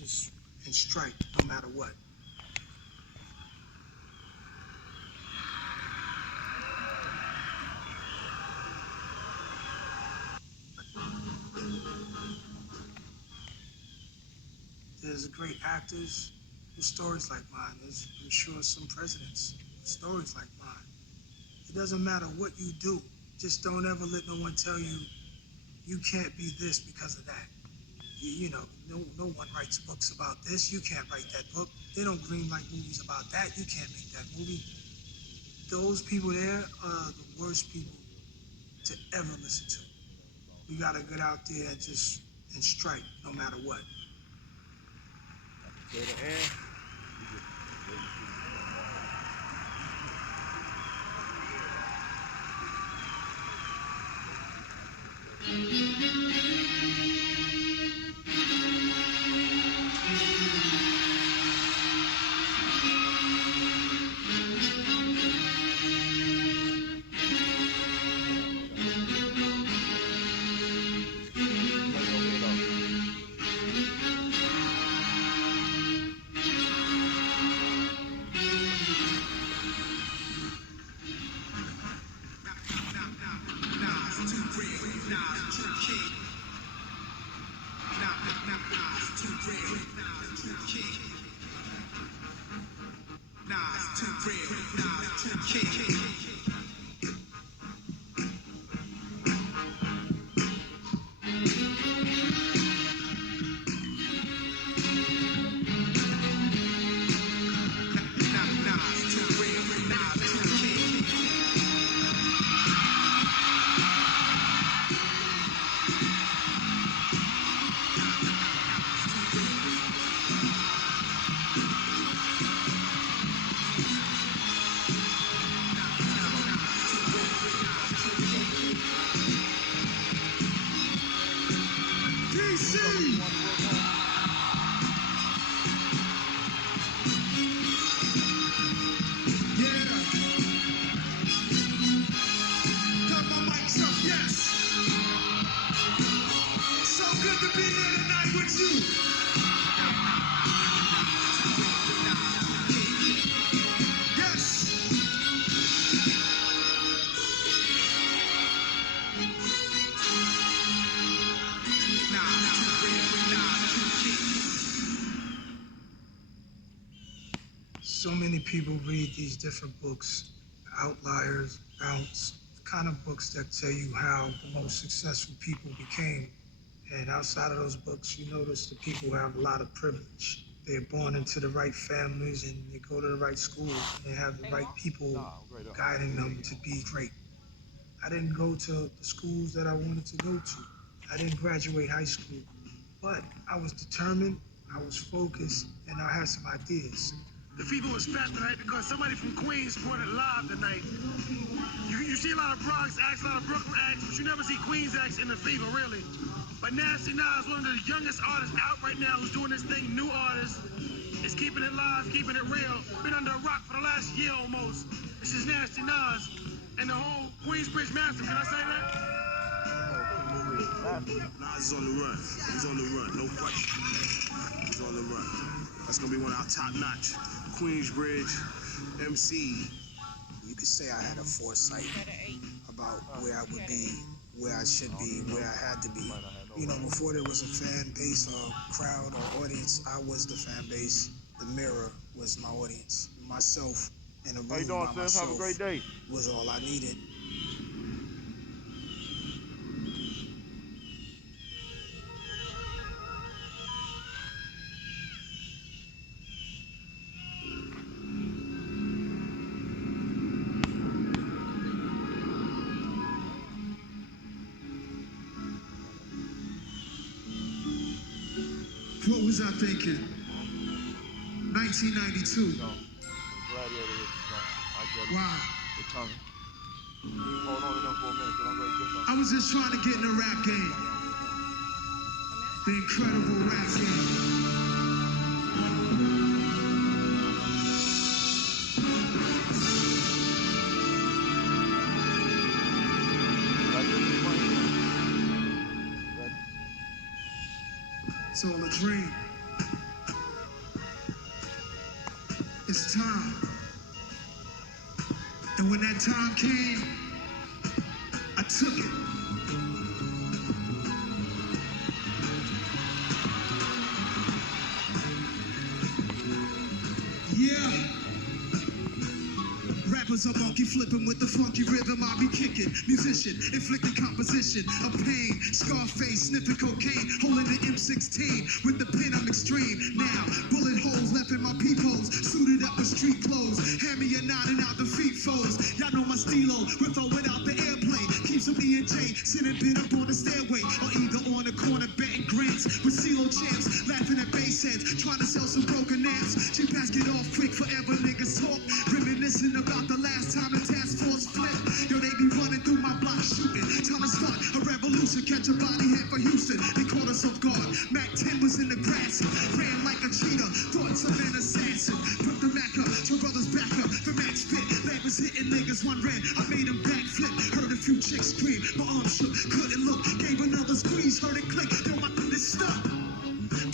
just and strike no matter what. There's great actors with stories like mine. There's, I'm sure, some presidents with stories like mine. It doesn't matter what you do. Just don't ever let no one tell you you can't be this because of that. You know, no one writes books about this. You can't write that book. They don't greenlight movies about that. You can't make that movie. Those people there are the worst people to ever listen to. We gotta get out there and strike no matter what. So many people read these different books, Outliers, Bounce, the kind of books that tell you how the most successful people became. And outside of those books, you notice the people have a lot of privilege. They're born into the right families and they go to the right schools and they have the right people guiding them to be great. I didn't go to the schools that I wanted to go to. I didn't graduate high school, but I was determined, I was focused, and I had some ideas. The fever was fat tonight because somebody from Queens brought it live tonight. You see a lot of Bronx acts, a lot of Brooklyn acts, but you never see Queens acts in the fever, really. But Nasty Nas, one of the youngest artists out right now who's doing this thing, new artist, is keeping it live, keeping it real. Been under a rock for the last year almost. This is Nasty Nas and the whole Queensbridge Massive, can I say that? Nas is on the run. He's on the run, no question. He's on the run. That's gonna be one of our top-notch Queensbridge MC. You could say I had a foresight about where I would be, where I should be, where I had to be. You know, before there was a fan base or crowd or audience, I was the fan base. The mirror was my audience. Myself in a room by myself. Have a great day. Was all I needed. What was I thinking? 1992. No. GLADIATORIZM. I get it. Why? They're coming. Hold on to them for a minute, because I'm going to get them. I was just trying to get in the rap game. The incredible rap game. It's all a dream. It's time. And when that time came, I took it. Yeah. Rappers are monkey flipping with the funky rhythm I be kicking. Musician, inflicting composition of pain. Scarface, sniffing cocaine, holding the M16. With the pen I'm extreme. Now, bullet holes left in my peepholes. Suited up with street clothes. Hand me a nodding out the feet foes. Y'all know my stilo, with or without the airplane. Keep some E and J, sitting pin up on the stairway. Or either on the corner betting grants. With CeeLo champs, laughing at bass heads. Trying to sell some broken amps. She passed it off quick, forever niggas talk. Reminiscing about the last time the task force flipped. Yo, they be running through my block shooting. Time to start a revolution. Catch a body head for Houston. They caught us off guard. Mac 10 was in the grass. Ran like a cheetah. Thoughts of an assassin. Put the Mac up. Two brothers back up. The Mac spit. Leg was hitting niggas. One ran. I made him backflip. Heard a few chicks scream. My arm shook. Couldn't look. Gave another squeeze. Heard it click. Yo, my is stuck.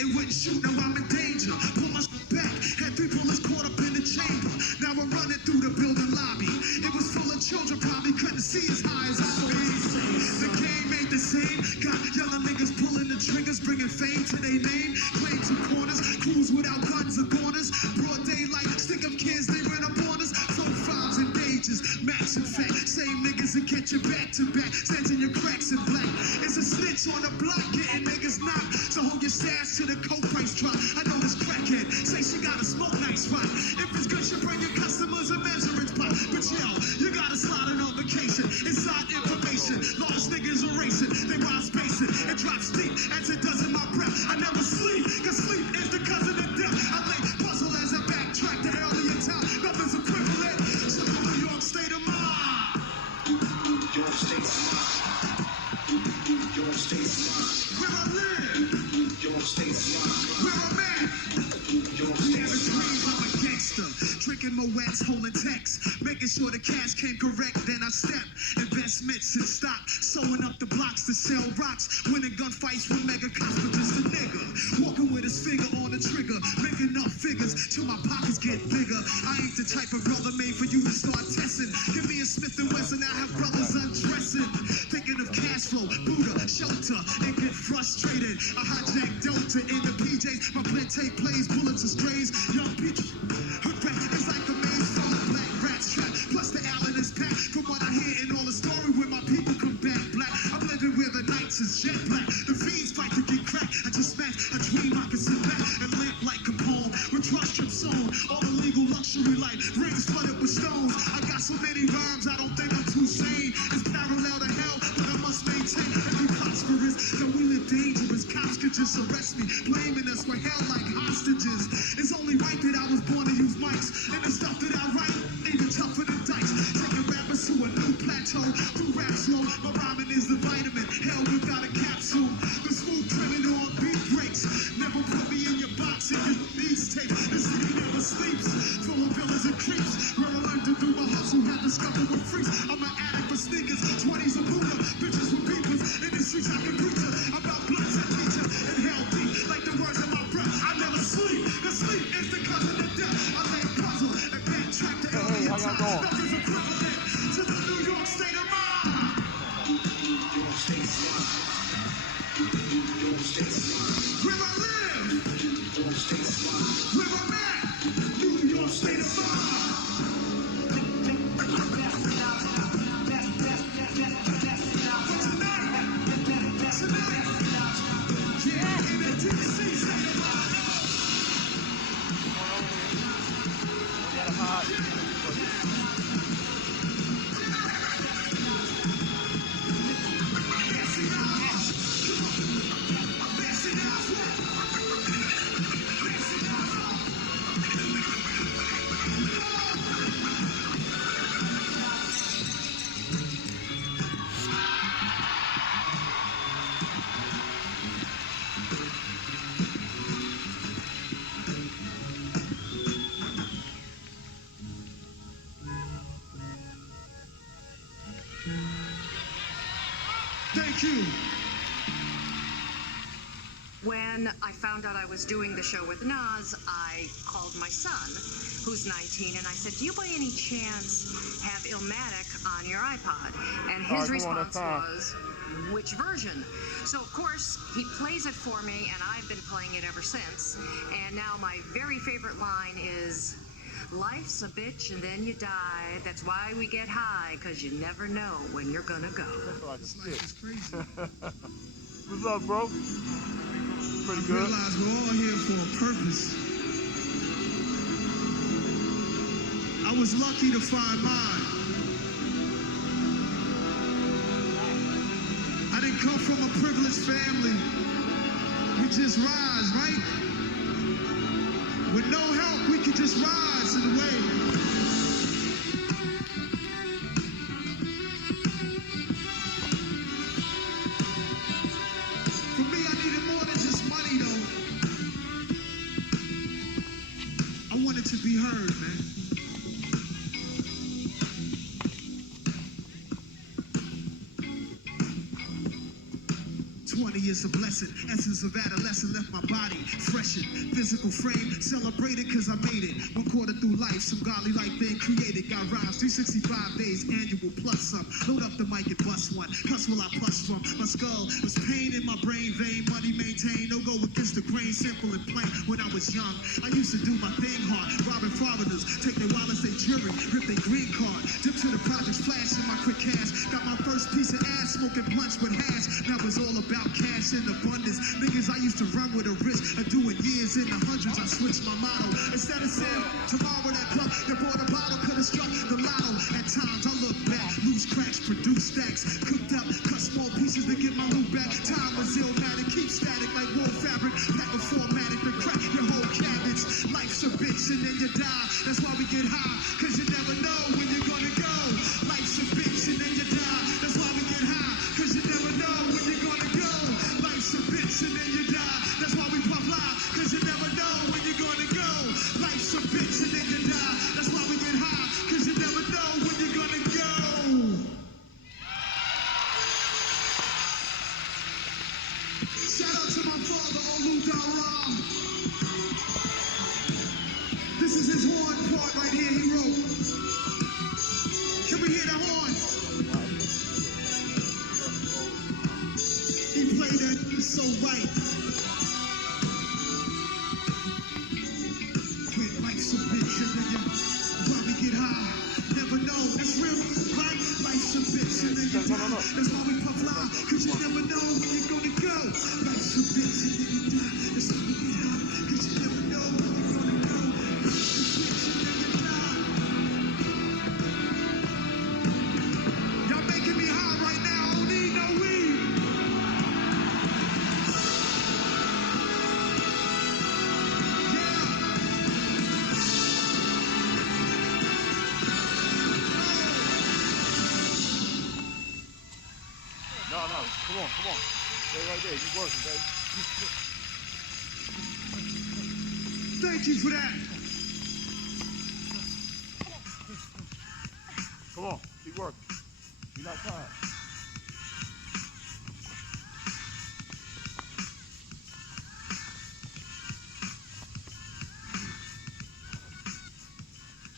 It wouldn't shoot. Now I'm in danger. Pull my back. Had 3 bullets caught up in the chamber. Now we're running through the building lobby. It was full of children, probably couldn't see as high as I was. The game ain't the same. Got younger niggas pulling the triggers, bringing fame to their name. Claim some corners, crews without guns or corners. Broad daylight, stick up kids, they run up on us. 4-5s and pages, max and fat. Same niggas that catch you back to back. Sensing your cracks in black. It's a snitch on the block, getting niggas knocked. So hold your stash till the coke price drop. I know this crackhead, say she got a smoke night spot. If it's good, she bring your customers a measuring spot. But yo, you gotta slide it on vacation. Inside information, large niggas are racing. They wild spacing, it drops deep as it does in my breath. I never sleep, cause sleep is the cousin of death. I lay puzzle as I backtrack to earlier time. Nothing's equivalent to the New York state of mind. New York state of mind. New York state of mind. Where I live. New York state of mind. Where I'm at. New York state of mind. I'm a gangster. Drinking my wets, holding texts, making sure the cash came correct. Then I step, investments in stock, sewing up the blocks to sell rocks. Winning gunfights with mega cops, but just a nigga walking with his finger on the trigger, making enough figures till my pockets get bigger. I ain't the type of brother made for you to start testing. Give me a Smith and Wesson, I have brothers undressing, thinking of cash flow, Buddha, shelter, and get frustrated. I hijack Delta in the PJs, my plantain plays, bullets and strays, young bitch. Hood rap is like a maze full of black rats trap. Plus the Allen is packed. From what I hear in all the story, when my people come back black, I'm living where the nights is jet black. The fiends fight to get cracked. I just smash a dream I can sit back and live like Capone with trust strips on. All the legal luxury life, rings flooded with stones. I got so many rhymes, I don't think I'm too sane. It's parallel to hell, but I must maintain every prosperous. That we live dangerous. Cops could just arrest me, blaming us for hell like hostages. It's only right that I was born to use mics, and the stuff that I write even tougher than dice. Taking rappers to a new plateau through rap slow. My rhyming is the vitamin, hell without a capsule. The smooth criminal on beat breaks. Never put me in your box if it needs tape. The city never sleeps, full of villains and creeps. Where I learned to do my hustle, had discovered with freaks. I'm an addict for sneakers, 20s a Buddha, bitches with beepers. In the streets I can preach her, about bloods I teach her, and hell deep like the words in my breath. I never sleep, cause sleep is the cousin of death. I lay puzzle and backtrack to earlier time. Nothing's equivalent to the New York state of mind. New York state of mind. New York state of mind. Where I live. New York state of mind. Where I'm at. New York state of mind. Thank you. When I found out I was doing the show with Nas, I called my son, who's 19, and I said, do you by any chance have Illmatic on your iPod? And his response was, which version? So, of course, he plays it for me, and I've been playing it ever since. And now my very favorite line is, life's a bitch and then you die. That's why we get high, because you never know when you're gonna go. This life is crazy. What's up, bro? Pretty I good. realize we're all here for a purpose. I was lucky to find mine. I didn't come from a privileged family. We just rise, right? With no help, we could just rise in the way. For me, I needed more than just money, though. I wanted to be heard, man. 20 is a blessing. Essence of adolescence left my body freshened. Physical frame celebrated cause I made it. 1/4 through life, some godly life being created. Got rhymes 365 days, annual plus some. Load up the mic and bust one. Cuss will I plus from. My skull was pain in my brain vein. Money maintained, no go against the grain. Simple and plain. When I was young, I used to do my thing hard. Robbing foreigners, take their wallets, they jewelry, rip their green card. Dip to the projects, flashing my quick cash. Got my first piece of ass, smoking blunts with hash. Now it's all about cash in abundance. Niggas I used to run with a risk of doing years in the hundreds. I switched my motto. Instead of saying tomorrow that pup that bought a bottle could have struck the lotto. At times I look back, loose cracks, produce stacks, cooked up, cut small pieces to get my loot back. Time was illmatic, keep static like wool fabric. Pack a formatic to crack your whole cabbage. Life's a bitch and then you die. That's why we get high, cause you never know when you're gonna go. Life's a bitch and then you die. That's why we get high, cause you never know when you're gonna go. Life's a bitch and then you die. That's why we puff loud, cause you never know when you're gonna go. Life's a bitch and then you die. That's why we get high, cause you never know when you're gonna go. Shout out to my father, Olu Dara. This is his horn part right here he wrote. Can we hear the horn? He played that so right. Quit life's a bitch and then you probably get high. Never know, that's real, right? Life's a bitch and then you die. That's why we puff loud, cause you never know when you're gonna go. Life's a bitch and then you die. That's why we get high, cause you never know when you're gonna go. Life's a bitch and then you die. Y'all making me high right now, I don't need no weed. No, come on. Stay right there. You working, baby. Thank you for that. Come on, keep working. You're not tired.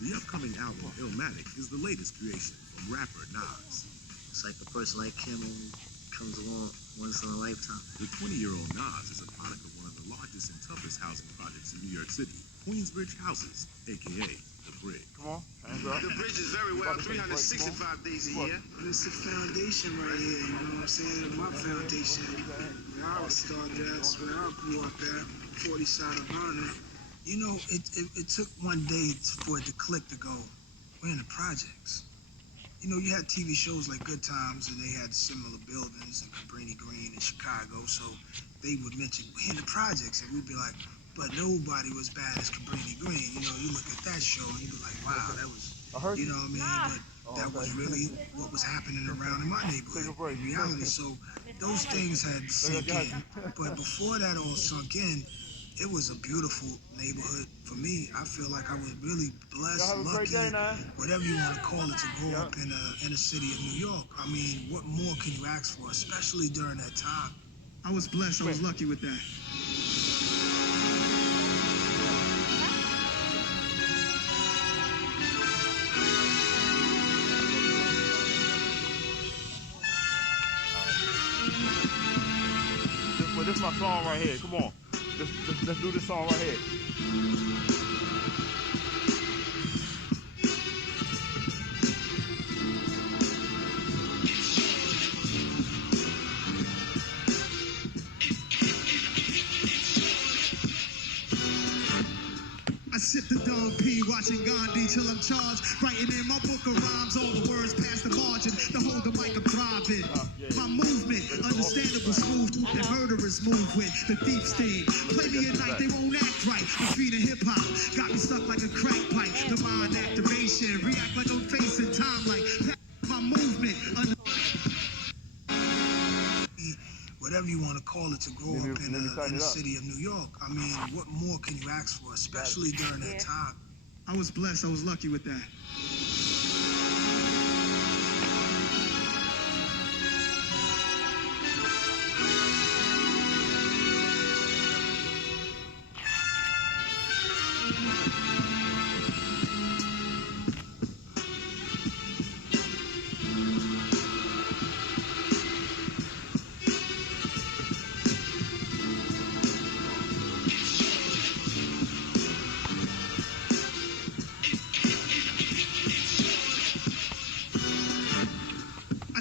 The upcoming album, Illmatic, is the latest creation from rapper Nas. It's like a person like him only comes along once in a lifetime. The 20-year-old Nas is a product of one of the largest and toughest housing projects in New York City, Queensbridge Houses, aka The Bridge. Come on, hands up. The bridge is very well 365 days a year. And it's the foundation right here, you know what I'm saying? My foundation. Where I started at, where I grew up at, 40 side of Vernon. You know, it took one day for it to click to go, we're in the projects. You know, you had TV shows like Good Times, and they had similar buildings in Cabrini Green in Chicago, so they would mention, we're in the projects, and we'd be like, but nobody was bad as Cabrini Green. You know, you look at that show, and you'd be like, wow, that was, you know what I mean? But that was really what was happening around in my neighborhood, in reality. So those things had sunk in. But before that all sunk in, it was a beautiful neighborhood for me. I feel like I was really blessed, lucky, whatever you want to call it, to grow up in a city of New York. I mean, what more can you ask for, especially during that time? I was blessed. I was lucky with that. This is my song right here. Come on. Let's do this song right here. I sip the Don P, watching Gandhi till I'm charged. Writing in my book of rhymes, all the words past the margin. To hold the mic, I'm thriving. My movement, understandable, smooth, that murderers move with. The thief's thing. Play me at night, they won't act right. The feet of hip hop got me stuck like a crack pipe. The mind activation, react like I'm facing time like my movement. Whatever you want to call it, to grow up in the city of New York. I mean, what more can you ask for, especially during that time? I was blessed. I was lucky with that.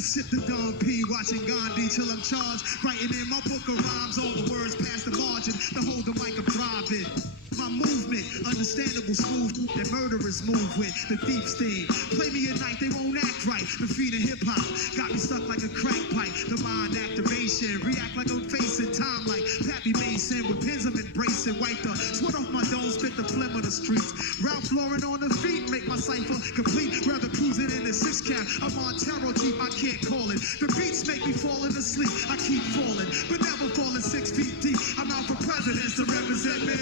Sip the Don P, watching Gandhi till I'm charged. Writing in my book of rhymes, all the words past the margin. To hold the mic, I'm thriving. My movement, understandable, smooth, that murderers move with. The thief's thing. Play me at night, they won't act right. The feet of hip hop got me stuck like a crack pipe. The mind activation, react like I'm facing time like Pappy Mason. With pins I'm embracing. Wipe the sweat off my dome, spit the phlegm of the streets. Ralph Lauren on the feet, make my cipher complete. Rather cruising in the six cap. I'm on tarot deep, I can't call it. The beats make me falling asleep. I keep falling, but never falling 6 feet deep. I'm out for presidents to represent me.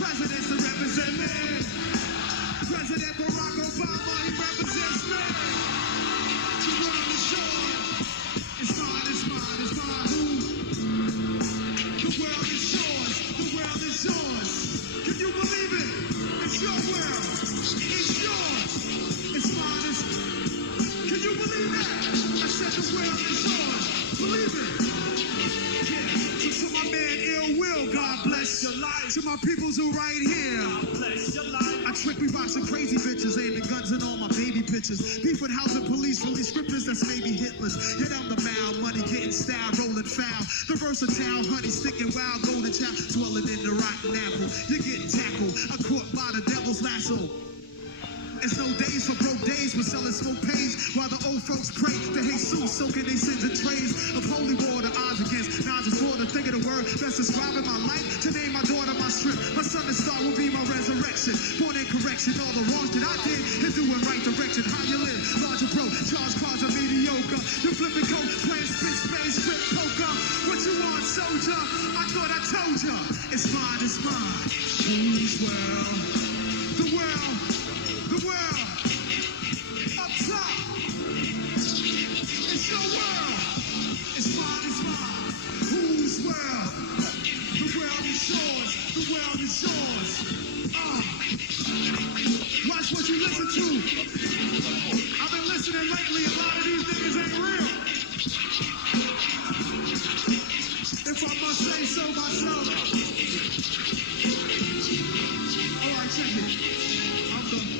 Presidents to represent me. President Barack Obama, he represents me. The world is yours. It's mine, it's mine, it's mine. Who? The world is yours. The world is yours. Can you believe it? It's your world. It's yours. It's mine, it's... Can you believe that? I said the world is yours. Believe it. Yeah. So to my man Ill Will, God bless your life. To my peoples who right here, God bless your life. I trick rebox and crazy bitches, aiming guns in all my baby pictures. Beef with housing police, release scriptures that's maybe hitless. Hit on the mouth, money getting style, rolling foul. The versatile, honey sticking wild, golden child, swelling in the rotten apple. You're getting tackled, I caught by the devil's lasso. It's no days for broke days, we're selling smoke pays while the old folks pray to Jesus, soaking their sins in trays of holy water. Odds against Nas is for the think of the word best describing my life. To name my daughter my strip, my son and star will be my resurrection. Born in correction, all the wrongs that I did is doing right direction. How you live, larger bro, charge cars are mediocre. You flipping coke, playing spit space, strip poker. What you want, soldier? I thought I told ya. It's mine, it's mine. Whose world? The world. The world, up top, it's your world, it's mine, whose world? The world is yours, the world is yours. Watch what you listen to. I've been listening lately, a lot of these niggas ain't real. If I must say so myself. All right, check it.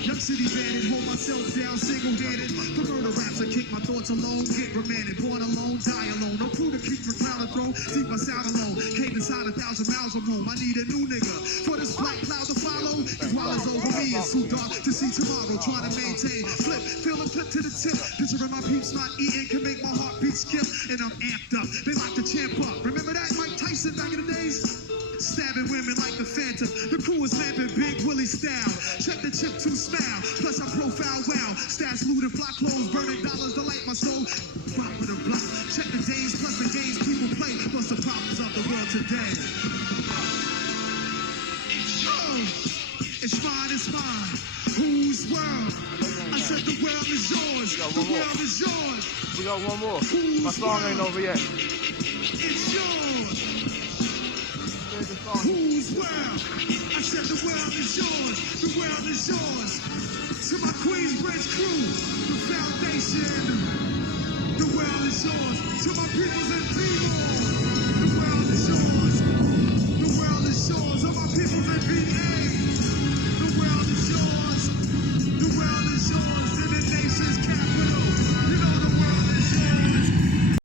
Young city bandit, hold myself down single-handed. The murder raps, I kick my thoughts alone, get remanded. Born alone, die alone. No crew to keep my crown and throne, keep my sound alone. Came inside 1,000 miles from home. I need a new nigga for this black cloud to follow. Cause while it's over me, it's too dark to see tomorrow. Trying to maintain, flip, feel a clip to the tip. Picturing my peeps not eating can make my heartbeat skip. And I'm amped up, they like to champ up. Remember that Mike Tyson back in the days? Stabbing women like the Phantom. The crew is lamping Big Willie style. Check the chip to smile. Plus I'm profile wow. Stats looted, fly clothes, burning dollars to light my soul. Rock with a block. Check the days plus the games people play. Plus the problems of the world today. Oh, it's mine, it's mine. Whose world? I said the world is yours. The world is yours. We got one more. My song ain't over yet. It's yours. Here's the song. Whose world? I said the world is yours. The world is yours. To my Queensbridge crew, the foundation. The world is yours. To my peoples and